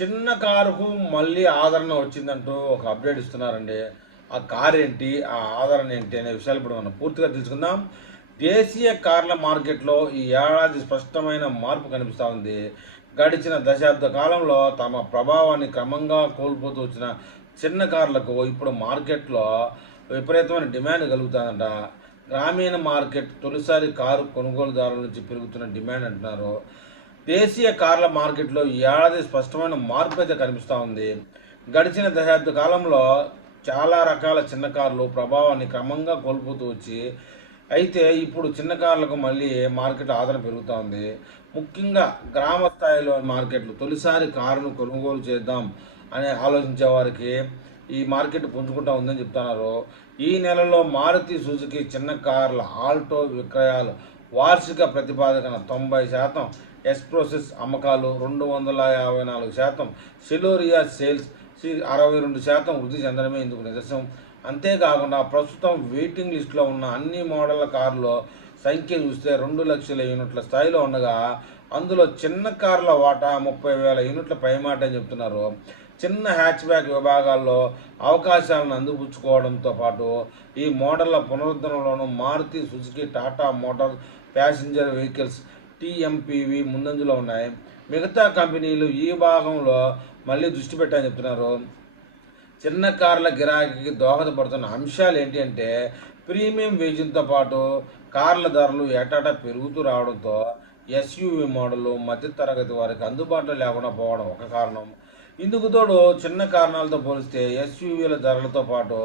చిన్న కారుకు మళ్ళీ ఆదరణ వచ్చిందంటూ ఒక అప్డేట్ ఇస్తున్నారండి. ఆ కార్ ఏంటి? ఆ ఆదరణ ఏంటి? అనే విషయాలు ఇప్పుడు మనం పూర్తిగా తెలుసుకుందాం. దేశీయ కార్ల మార్కెట్‌లో ఈ ఏడాది స్పష్టమైన మార్పు కనిపిస్తా ఉంది. గడిచిన దశాబ్ద కాలంలో తమ ప్రభావాన్ని క్రమంగా కోల్పోతూ వచ్చిన చిన్న కార్లకు ఇప్పుడు మార్కెట్‌లో విపరీతమైన డిమాండ్ కలుగుతాదంట. గ్రామీణ మార్కెట్ తొలిసారి కారు కొనుగోలుదారుల నుంచి పెరుగుతున్న డిమాండ్ అంటున్నారు. దేశీయ కార్ల మార్కెట్‌లో ఈ ఏడాది స్పష్టమైన మార్పయితే కనిపిస్తా ఉంది. గడిచిన దశాబ్ద కాలంలో చాలా రకాల చిన్న కార్లు ప్రభావాన్ని క్రమంగా కోల్పోతూ వచ్చి, అయితే ఇప్పుడు చిన్న కార్లకు మళ్ళీ మార్కెట్ ఆదరణ పెరుగుతా ఉంది. ముఖ్యంగా గ్రామ స్థాయిలో మార్కెట్లు తొలిసారి కారును కొనుగోలు చేద్దాం అని ఆలోచించే వారికి ఈ మార్కెట్ పుంజుకుంటా ఉందని చెప్తున్నారు. ఈ నెలలో మారుతి సుజుకి చిన్న కార్ల ఆల్టో విక్రయాలు వార్షిక ప్రతిపాదకన 90%, ఎక్స్ప్రోసెస్ అమ్మకాలు 254%, సిలోరియా సేల్స్ 62% వృద్ధి చెందడమే ఇందుకు నిదర్శనం. అంతేకాకుండా ప్రస్తుతం వెయిటింగ్ లిస్టులో ఉన్న అన్ని మోడళ్ల కార్ల సంఖ్య చూస్తే 2 లక్షల యూనిట్ల స్థాయిలో ఉండగా, అందులో చిన్న కార్ల వాటా 30,000 యూనిట్ల పైమాట అని చెప్తున్నారు. చిన్న హ్యాచ్ బ్యాక్ విభాగాల్లో అవకాశాలను అందిపుచ్చుకోవడంతో పాటు ఈ మోడళ్ల పునరుద్ధరణలోనూ Maruti Suzuki, Tata motor passenger vehicles TMPV ముందంజలో ఉన్నాయి. మిగతా కంపెనీలు ఈ భాగంలో మళ్ళీ దృష్టి పెట్టాలని చెప్తున్నారు. చిన్న కార్ల గిరాకీకి దోహదపడుతున్న అంశాలు ఏంటి అంటే, ప్రీమియం వేజింగ్తో పాటు కార్ల ధరలు ఏటాటా పెరుగుతూ రావడంతో ఎస్యూవి మోడళ్లు మధ్యతరగతి వారికి అందుబాటులో లేకుండా పోవడం ఒక కారణం. ఇందుకు తోడు చిన్న కారణాలతో పోలిస్తే ఎస్యూవీల ధరలతో పాటు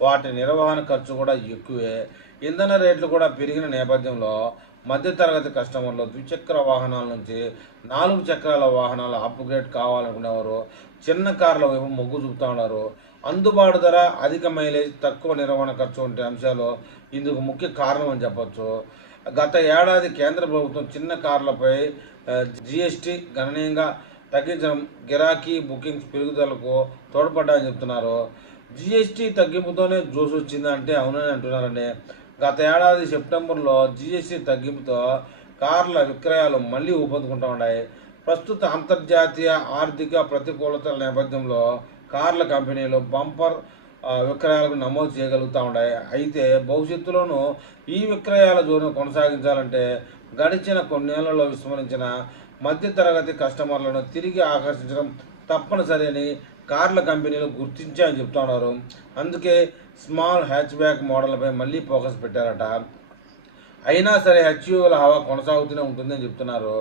వాటి నిర్వహణ ఖర్చు కూడా ఎక్కువే. ఇంధన రేట్లు కూడా పెరిగిన నేపథ్యంలో మధ్యతరగతి కస్టమర్లు ద్విచక్ర వాహనాల నుంచి 4 చక్రాల వాహనాల అప్గ్రేడ్ కావాలనుకునేవారు చిన్న కార్ల వైపు మొగ్గు చూపుతూ ఉన్నారు. అందుబాటు ధర, అధిక మైలేజ్, తక్కువ నిర్వహణ ఖర్చు వంటి అంశాలు ఇందుకు ముఖ్య కారణం అని చెప్పొచ్చు. గత ఏడాది కేంద్ర ప్రభుత్వం చిన్న కార్లపై జిఎస్టీ గణనీయంగా తగ్గించడం గిరాకీ బుకింగ్స్ పెరుగుదలకు తోడ్పడ్డాయని చెప్తున్నారు. జిఎస్టీ తగ్గింపుతోనే జోష్ వచ్చిందంటే అవునని అంటున్నారండి. గత ఏడాది సెప్టెంబర్లో జిఎస్టీ తగ్గింపుతో కార్ల విక్రయాలు మళ్ళీ ఊపందుకుంటూ ఉన్నాయి. ప్రస్తుత అంతర్జాతీయ ఆర్థిక ప్రతికూలతల నేపథ్యంలో కార్ల కంపెనీలు బంపర్ విక్రయాలకు నమోదు చేయగలుగుతూ ఉన్నాయి. అయితే భవిష్యత్తులోనూ ఈ విక్రయాల జోరును కొనసాగించాలంటే గడిచిన కొన్నేళ్లలో విస్మరించిన మధ్యతరగతి కస్టమర్లను తిరిగి ఆకర్షించడం తప్పనిసరి అని కార్ల కంపెనీలు గుర్తించాయని చెప్తా ఉన్నారు. అందుకే స్మాల్ హ్యాచ్ బ్యాక్ మోడళ్లపై మళ్ళీ ఫోకస్ పెట్టారట. అయినా సరే హెచ్యూవీల హవా కొనసాగుతూనే ఉంటుందని చెప్తున్నారు.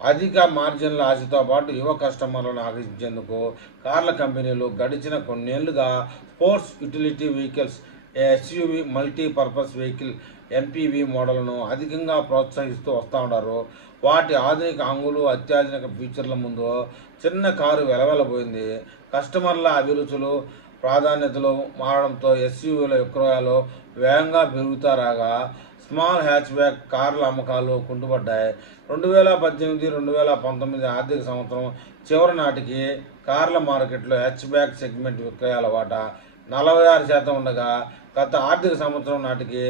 అధిక మార్జిన్ల ఆశతో పాటు యువ కస్టమర్లను ఆకర్షించేందుకు కార్ల కంపెనీలు గడిచిన కొన్నేళ్లుగా sports utility vehicles, SUV, multipurpose vehicle MPV మోడళ్లను అధికంగా ప్రోత్సహిస్తూ వస్తూ ఉన్నారు. వాటి ఆధునిక హంగులు, అత్యాధునిక ఫీచర్ల ముందు చిన్న కారు వెలవెలబోయింది. కస్టమర్ల అభిరుచులు, ప్రాధాన్యతలు మారడంతో ఎస్యూవీల విక్రయాలు వేగంగా పెరుగుతూ రాగా స్మాల్ హ్యాచ్ బ్యాక్ కార్ల అమ్మకాలు కుంటుపడ్డాయి. 2018-2019 ఆర్థిక సంవత్సరం చివరి నాటికి కార్ల మార్కెట్లో హ్యాచ్ బ్యాక్ సెగ్మెంట్ విక్రయాల వాటా 46% ఉండగా గత ఆర్థిక సంవత్సరం నాటికి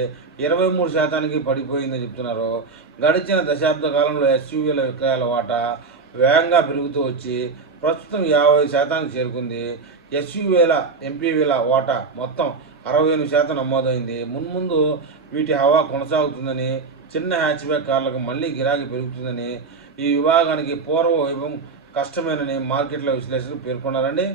23% పడిపోయిందని చెప్తున్నారు. గడిచిన దశాబ్ద కాలంలో ఎస్యూవీల విక్రయాల వాటా వేగంగా పెరుగుతూ వచ్చి ప్రస్తుతం 50% చేరుకుంది. ఎస్యూవీల ఎంపీవీల వాటా మొత్తం 68% నమోదైంది. మున్ముందు వీటి హవా కొనసాగుతుందని, చిన్న హ్యాచ్బ్యాక్ కార్లకు మళ్ళీ గిరాకీ పెరుగుతుందని, ఈ విభాగానికి పూర్వ వైభవం కష్టమేనని మార్కెట్లో విశ్లేషకులు పేర్కొన్నారండి.